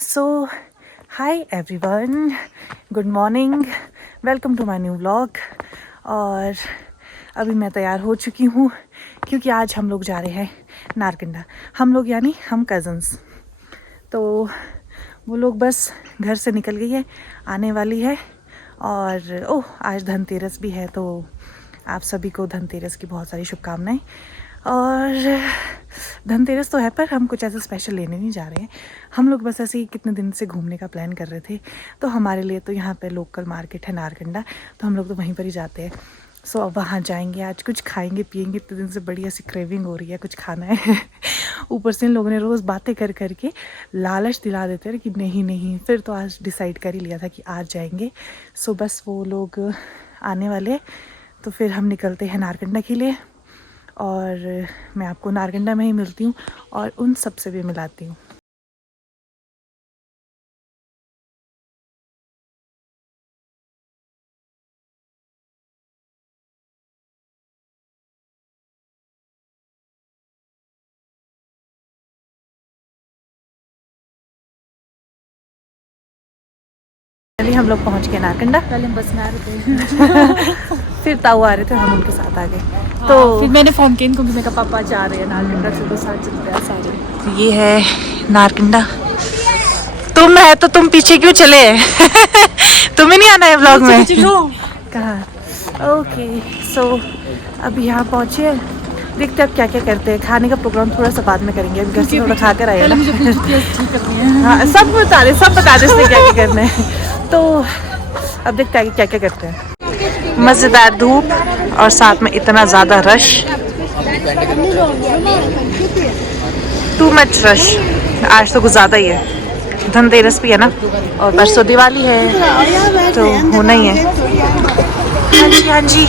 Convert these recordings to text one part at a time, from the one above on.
So hi everyone, good morning, welcome to my new vlog. और अभी मैं तैयार हो चुकी हूँ क्योंकि आज हम लोग जा रहे हैं नारकंडा। हम लोग यानी हम कज़न्स। तो वो लोग बस घर से निकल गई है, आने वाली है। और ओह, आज धनतेरस भी है, तो आप सभी को धनतेरस की बहुत सारी शुभकामनाएं। और धनतेरस तो है, पर हम कुछ ऐसा स्पेशल लेने नहीं जा रहे हैं। हम लोग बस ऐसे ही कितने दिन से घूमने का प्लान कर रहे थे, तो हमारे लिए तो यहाँ पे लोकल मार्केट है नारकंडा, तो हम लोग तो वहीं पर ही जाते हैं। सो अब वहाँ जाएंगे, आज कुछ खाएंगे पिएंगे। इतने दिन से बड़ी ऐसी क्रेविंग हो रही है, कुछ खाना है। ऊपर से इन लोगों ने रोज़ बातें कर करके लालच दिला देते हैं कि नहीं नहीं, फिर तो आज डिसाइड कर ही लिया था कि आज जाएंगे। सो बस वो लोग आने वाले, तो फिर हम निकलते हैं नारकंडा के लिए। और मैं आपको नारकंडा में ही मिलती हूँ और उन सब से भी मिलाती हूँ। पहले हम लोग पहुँच गए नारकंडा। पहले हम बस में आ रहे थे। फिर ताऊ आ रहे थे, हम उनके साथ आ गए। तो फिर मैंने फ़ोन किया इनको कि मेरे पापा जा रहे हैं नारकंडा, चलो साथ चलते हैं सारे। ये है नारकंडा। तुम है तो तुम पीछे क्यों चले? तुम्हें नहीं आना है व्लॉग में? कहाँ? ओके, सो अभी यहाँ पहुँचे। देखते अब क्या क्या करते हैं। खाने का प्रोग्राम थोड़ा सा बाद में करेंगे, अभी घर से थोड़ा खा कर आए ना। हाँ, सब बता दे इसमें क्या क्या करना है। तो अब देखते हैं क्या क्या करते हैं। मज़ेदार धूप और साथ में इतना ज़्यादा रश, टू मच रश। आज तो कुछ ज़्यादा ही है। धनतेरस भी है ना, और परसों दिवाली है, तो होना ही है। हाँ जी, हाँ जी।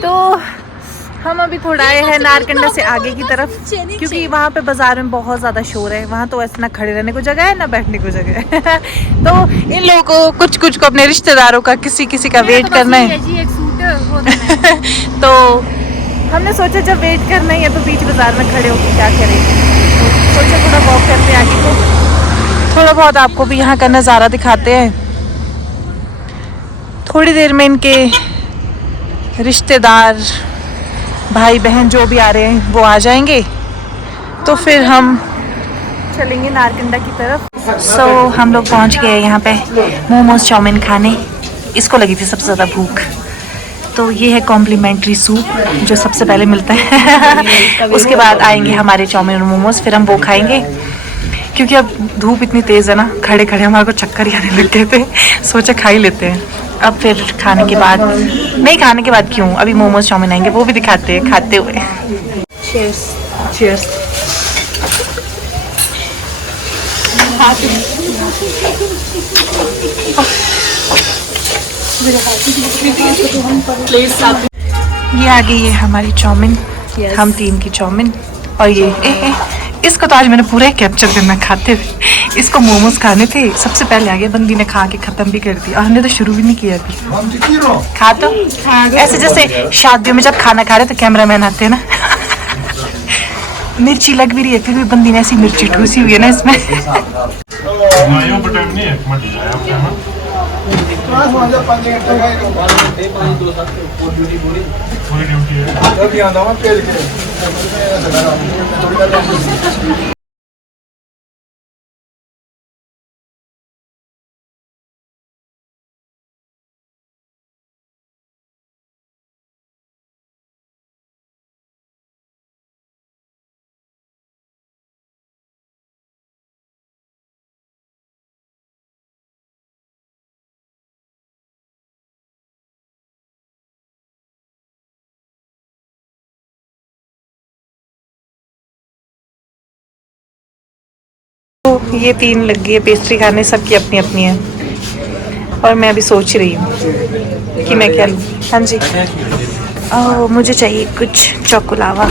तो हम अभी थोड़ा आए हैं नारकंडा से आगे की तरफ, क्योंकि वहाँ पे बाजार में बहुत ज़्यादा शोर है। वहाँ तो ऐसे ना खड़े रहने को जगह है ना बैठने को जगह है। तो इन लोगों को कुछ को अपने रिश्तेदारों का किसी का वेट करना है। तो हमने सोचा जब वेट करना ही है तो बीच बाजार में खड़े होकर क्या करेंगे, तो सोचा थोड़ा वॉक करते हैं आगे को, थोड़ा बहुत आपको भी यहाँ का नज़ारा दिखाते हैं। थोड़ी देर में इनके रिश्तेदार भाई बहन जो भी आ रहे हैं वो आ जाएंगे, तो फिर हम चलेंगे नारकंडा की तरफ। सो हम लोग पहुंच गए यहाँ पे मोमोज चाउमीन खाने। इसको लगी थी सबसे ज़्यादा भूख, तो ये है कॉम्प्लीमेंट्री सूप जो सबसे पहले मिलता है। उसके बाद आएंगे हमारे चाउमीन और मोमोज, फिर हम वो खाएंगे। क्योंकि अब धूप इतनी तेज़ है ना, खड़े खड़े हमारे को चक्कर ही आने लग गए थे। सोचा खा ही लेते हैं। अब फिर खाने के बाद, नहीं खाने के बाद क्यों, अभी मोमोज चाउमीन आएंगे, वो भी दिखाते हैं खाते हुए। चीयर्स। चीयर्स। ये आ गई है हमारी चाउमीन, हम 3 की चाउमीन। और ये इसको तो आज मैंने पूरा कैप्चर करना खाते हुए। इसको मोमोज खाने थे, सबसे पहले आ गया, बंदी ने खा के ख़त्म भी कर दिया और हमने तो शुरू भी नहीं किया अभी। खा तो ऐसे जैसे शादियों में जब खाना खा रहे तो कैमरामैन आते हैं ना। मिर्ची लग भी रही है, फिर भी बंदी ने ऐसी मिर्ची ठूसी हुई है ना इसमें। तो ये 3 लग गई है पेस्ट्री खाने, सबकी अपनी अपनी है। और मैं अभी सोच रही हूँ कि मैं क्या लूँ। हाँ जी, मुझे चाहिए कुछ चॉकोलावा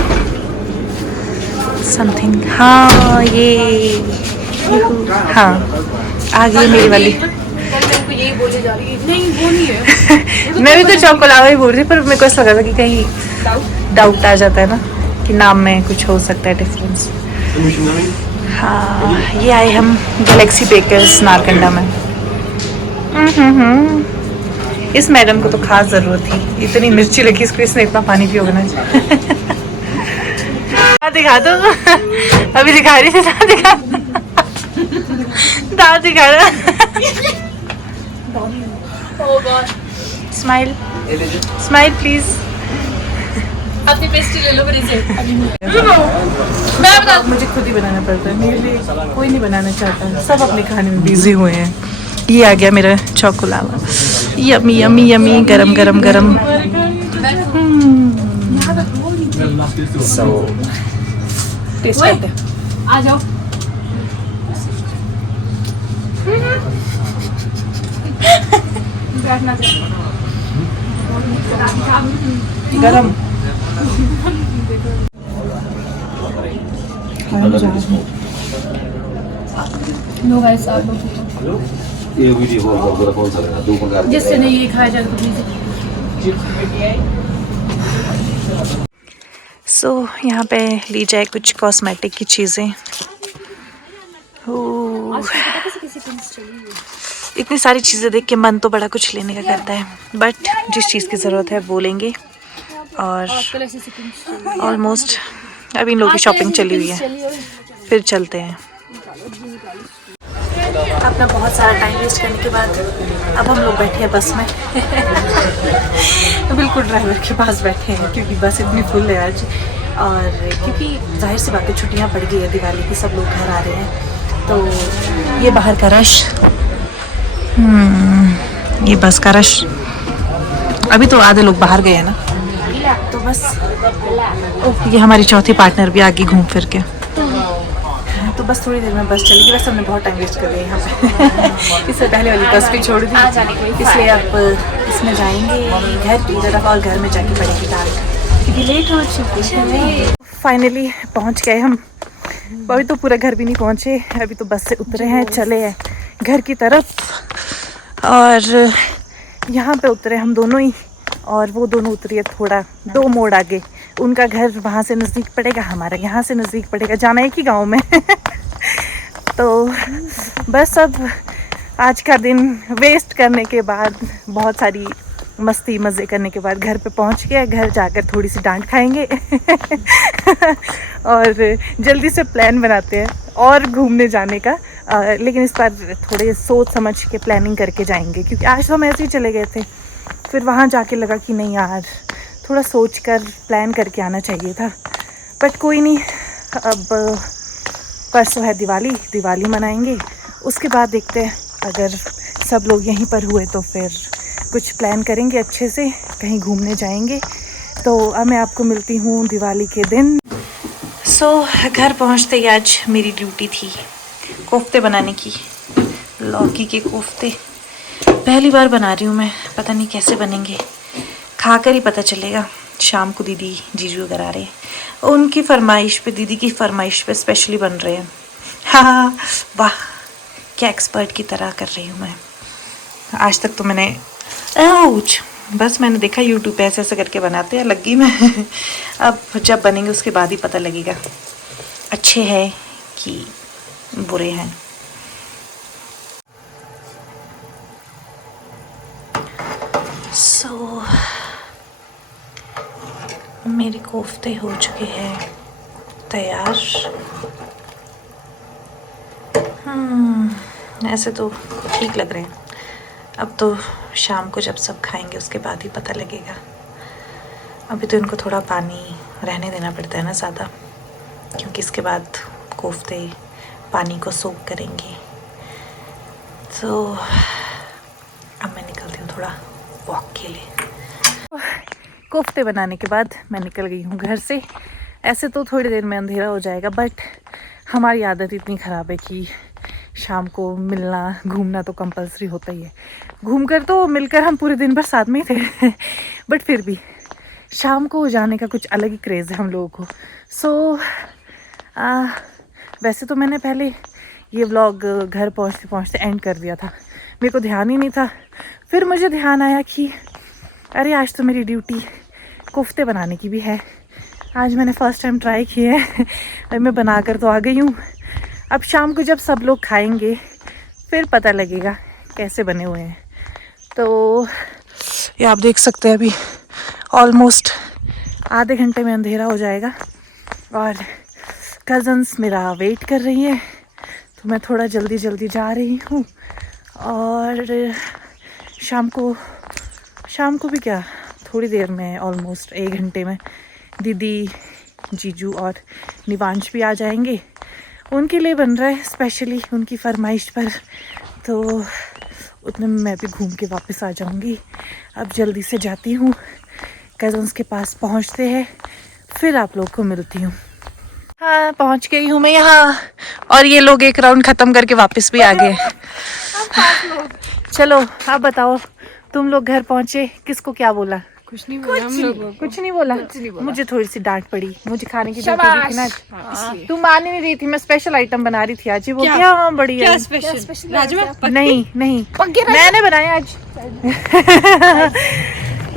समथिंग। हाँ ये हाँ आ गई मेरी वाली। यही बोली जा रही है। नहीं वो नहीं है। मैं भी तो चॉकोलावा ही बोल रही, पर मेरे को ऐसा लगा था कि कहीं डाउट आ जाता है ना कि नाम में कुछ हो सकता है डिफरेंस। हाँ, ये आए हम गैलेक्सी बेकर्स नारकंडा में। इस मैडम को तो खास ज़रूरत थी, इतनी मिर्ची लगी इसको, इसने इतना पानी पिया होना चाहिए। दिखा दो, अभी दिखा रही थी, दिखा दांत दिखा रहा। Smile smile please. अपनी पेस्ट्री ले लो मेरे से। मैं बता, मुझे खुद ही बनाना पड़ता है, मेरे लिए कोई नहीं बनाना चाहता, सब अपने खाने में बिजी हुए हैं। ये आ गया मेरा चोकोलावा, यमी यमी यमी, गरम गरम गरम। सो टेस्ट करते हैं। आ जाओ। गरम। नो गाइस, आप लोग ये वीडियो कौन सा है? दो प्रकार जिससे नहीं ये खाया जाए तो प्लीज। सो यहाँ पे ली जाए कुछ कॉस्मेटिक की चीज़ें। इतनी सारी चीज़ें देख के मन तो बड़ा कुछ लेने का करता है, बट जिस चीज़ की ज़रूरत है वो लेंगे। और ऑलमोस्ट अभी इन लोगों की शॉपिंग चली हुई है, फिर चलते हैं। अपना बहुत सारा टाइम वेस्ट करने के बाद अब हम लोग बैठे हैं बस में। बिल्कुल ड्राइवर के पास बैठे हैं क्योंकि बस इतनी फुल है आज, और क्योंकि जाहिर सी बात है छुट्टियां पड़ गई है दिवाली की, सब लोग घर आ रहे हैं, तो ये बाहर का रश, ये बस का रश। अभी तो आधे लोग बाहर गए हैं ना, तो बस। ओह, ये हमारी चौथी पार्टनर भी आ गई घूम फिर के, तो बस थोड़ी देर में बस चलेगी। बस हमने बहुत टाइम वेस्ट कर लिया यहाँ पे। इससे पहले वाली बस भी छोड़ दी, इसलिए अब इसमें जाएंगे घर की तरफ, और घर में जाके पड़ेगी दाल, क्योंकि लेट हो चुकी है। फाइनली पहुँच गए हम। अभी तो पूरा घर भी नहीं पहुँचे, अभी तो बस से उतरे हैं, चले हैं घर की तरफ। और यहाँ पे उतरे हम दोनों ही, और वो दोनों उतरी है थोड़ा 2 मोड़ आगे। उनका घर वहाँ से नज़दीक पड़ेगा, हमारा यहाँ से नज़दीक पड़ेगा, जाना एक ही गांव में। तो बस अब आज का दिन वेस्ट करने के बाद, बहुत सारी मस्ती मज़े करने के बाद घर पे पहुँच गए। घर जाकर थोड़ी सी डांट खाएंगे और जल्दी से प्लान बनाते हैं और घूमने जाने का। लेकिन इस बार थोड़े सोच समझ के प्लानिंग करके जाएंगे, क्योंकि आज तो हम ऐसे ही चले गए थे, फिर वहाँ जाके लगा कि नहीं यार, थोड़ा सोच कर प्लान करके आना चाहिए था। बट कोई नहीं, अब परसों है दिवाली, दिवाली मनाएंगे, उसके बाद देखते हैं। अगर सब लोग यहीं पर हुए तो फिर कुछ प्लान करेंगे अच्छे से, कहीं घूमने जाएंगे। तो अब मैं आपको मिलती हूँ दिवाली के दिन। सो घर पहुँचते ही आज मेरी ड्यूटी थी कोफ्ते बनाने की, लौकी के कोफ्ते। पहली बार बना रही हूँ मैं, पता नहीं कैसे बनेंगे, खाकर ही पता चलेगा। शाम को दीदी जीजू अगर आ रहे हैं, उनकी फरमाइश पे, दीदी की फरमाइश पे स्पेशली बन रहे हैं। हाँ वाह, क्या एक्सपर्ट की तरह कर रही हूँ मैं। आज तक तो मैंने बस मैंने देखा यूट्यूब पे ऐसे ऐसे करके बनाते हैं, लगी मैं। अब जब बनेंगे उसके बाद ही पता लगेगा अच्छे हैं कि बुरे हैं। सो मेरे कोफ्ते हो चुके हैं तैयार। ऐसे तो ठीक लग रहे हैं। अब तो शाम को जब सब खाएंगे उसके बाद ही पता लगेगा। अभी तो इनको थोड़ा पानी रहने देना पड़ता है ना ज़्यादा, क्योंकि इसके बाद कोफ्ते पानी को सोक करेंगे। तो अब मैं निकलती हूँ थोड़ा वॉक के लिए। कोफ्ते बनाने के बाद मैं निकल गई हूँ घर से। ऐसे तो थोड़ी देर में अंधेरा हो जाएगा, बट हमारी आदत इतनी ख़राब है कि शाम को मिलना घूमना तो कंपलसरी होता ही है। घूमकर तो मिलकर हम पूरे दिन भर साथ में ही थे, बट फिर भी शाम को जाने का कुछ अलग ही क्रेज़ है हम लोगों को। सो वैसे तो मैंने पहले ये व्लॉग घर पहुँचते पहुँचते एंड कर दिया था, मेरे को ध्यान ही नहीं था। फिर मुझे ध्यान आया कि अरे आज तो मेरी ड्यूटी कोफ्ते बनाने की भी है। आज मैंने फ़र्स्ट टाइम ट्राई किए हैं और मैं बनाकर तो आ गई हूँ। अब शाम को जब सब लोग खाएंगे फिर पता लगेगा कैसे बने हुए हैं। तो ये आप देख सकते हैं अभी ऑलमोस्ट आधे घंटे में अंधेरा हो जाएगा और कज़न्स मेरा वेट कर रही है, तो मैं थोड़ा जल्दी जल्दी जा रही हूँ। और शाम को भी क्या, थोड़ी देर में, ऑलमोस्ट 1 घंटे में दीदी, जीजू और निवांश भी आ जाएंगे। उनके लिए बन रहा है स्पेशली, उनकी फरमाइश पर, तो उतने में मैं भी घूम के वापस आ जाऊंगी। अब जल्दी से जाती हूँ, कज़न्स के पास पहुँचते हैं, फिर आप लोग को मिलती हूँ। हाँ, पहुँच गई हूँ मैं यहाँ, और ये लोग एक राउंड ख़त्म करके वापस भी आ गए। चलो आप बताओ, तुम लोग घर पहुँचे, किसको क्या बोला? कुछ नहीं बोला हम लोगों को। कुछ नहीं बोला? मुझे थोड़ी सी डांट पड़ी, मुझे खाने की जरूरत थी ना। तुम मान ही नहीं रही थी, मैं स्पेशल आइटम बना रही थी आज। वो क्या? हाँ, बढ़िया। क्या स्पेशल? राजमा? नहीं मैंने बनाया आज।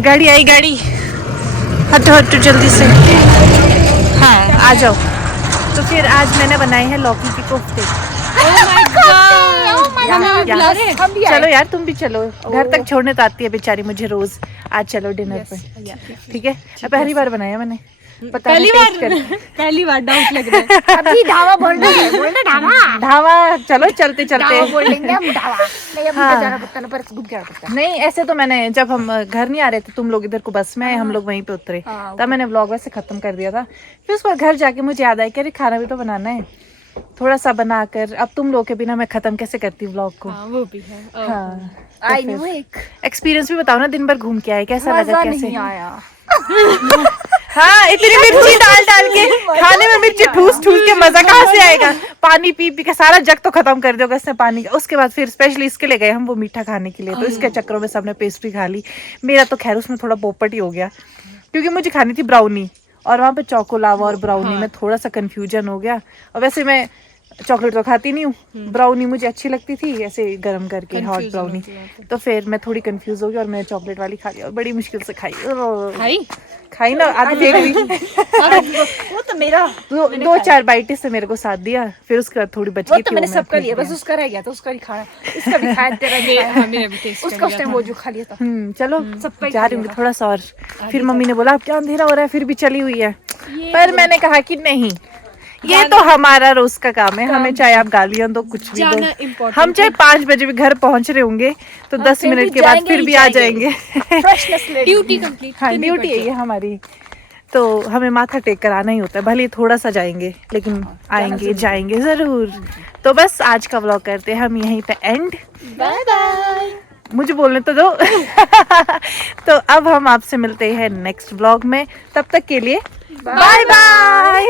गाड़ी आई, गाड़ी। हटो जल्दी से। हाँ, आ जाओ। तो फिर आज मैंने बनाए हैं लौकी के कोफ्ते। चलो यार, तुम भी चलो, घर तक छोड़ने तो आती है बेचारी मुझे रोज। आज चलो डिनर पे, ठीक है? पहली बार बनाया मैंने, पता पहली बार डाउट लग रहा है। अभी ढाबा बोलना है, ढाबा। चलो चलते चलते बोलेंगे हम ढाबा। नहीं, अभी हाँ। जाना पड़ता ना, पर घूम के आना पड़ता। नहीं, ऐसे तो मैंने, जब हम घर नहीं आ रहे थे, तुम लोग इधर को बस में आए, हम लोग वहीं पे उतरे, तब मैंने व्लॉग वैसे खत्म कर दिया था। फिर उसके बाद घर जाके मुझे याद आया कि अरे खाना भी तो बनाना है, थोड़ा सा बनाकर। अब तुम लोग के बिना मैं खत्म कैसे करती व्लॉग को? हाँ, वो भी है। हाँ, आई नहीं, एक एक्सपीरियंस भी बताओ ना, दिन भर घूम के आए, कैसा लगा? कैसे? नहीं आया। हाँ, इतनी मिर्ची डाल के खाने में, मिर्ची ठूस के मजा कहाँ से आएगा? पानी पी के सारा जग तो खत्म कर दोगे इससे पानी का। उसके बाद फिर स्पेशली इसके लिए गए हम, वो मीठा खाने के लिए, तो इसके चक्करों में सबने पेस्ट्री खा ली। मेरा तो खैर उसमें थोड़ा पोपट ही हो गया, क्योंकि मुझे खानी थी ब्राउनी, और वहाँ पे चोको लावा और ब्राउनी में थोड़ा सा कंफ्यूजन हो गया। और वैसे मैं चॉकलेट तो खाती नहीं हूँ, ब्राउनी मुझे अच्छी लगती थी ऐसे गर्म करके, हॉट ब्राउनी। तो फिर मैं थोड़ी कंफ्यूज हो गई और मैंने चॉकलेट वाली खा ली, और बड़ी मुश्किल से खाई ना, आधी फेंक दी। वो तो मेरा 2-4 बाइट से मेरे को साथ दिया, फिर उसके बाद थोड़ी बच वो गई तो थी, मैंने वो सबका मैं लिया, फेंक बस दिया। उसका रह गया था, उसका भी खाया, इसका भी खाया, तेरा भी खाया। हाँ, मेरा भी टेस्ट उसका उस टाइम वो जो खा लिया था। चलो सबका ही जा खा रही हूँ लिया थोड़ा सा और। फिर मम्मी ने बोला अब क्या अंधेरा हो रहा है, फिर भी चली हुई है, पर मैंने कहा कि नहीं, ये तो हमारा रोज का काम है, हमें चाहे आप गालियां दो, कुछ भी जाना दो, important हम चाहे 5 बजे भी घर पहुंच रहे होंगे तो 10 फिर भी मिनट के बाद जाएंगे फिर ही भी आ जाएंगे। जाएंगे। फ्रेशनेस ले ड्यूटी कंप्लीट हाँ, ड्यूटी है ये हमारी, तो हमें माथा टेक कर आना ही होता है, भले ही थोड़ा सा जाएंगे, लेकिन आएंगे जाएंगे जरूर। तो बस आज का व्लॉग करते हैं हम यहीं पे एंड। Bye bye. मुझे बोलने तो दो। तो अब हम आपसे मिलते हैं नेक्स्ट व्लॉग में, तब तक के लिए बाय बाय।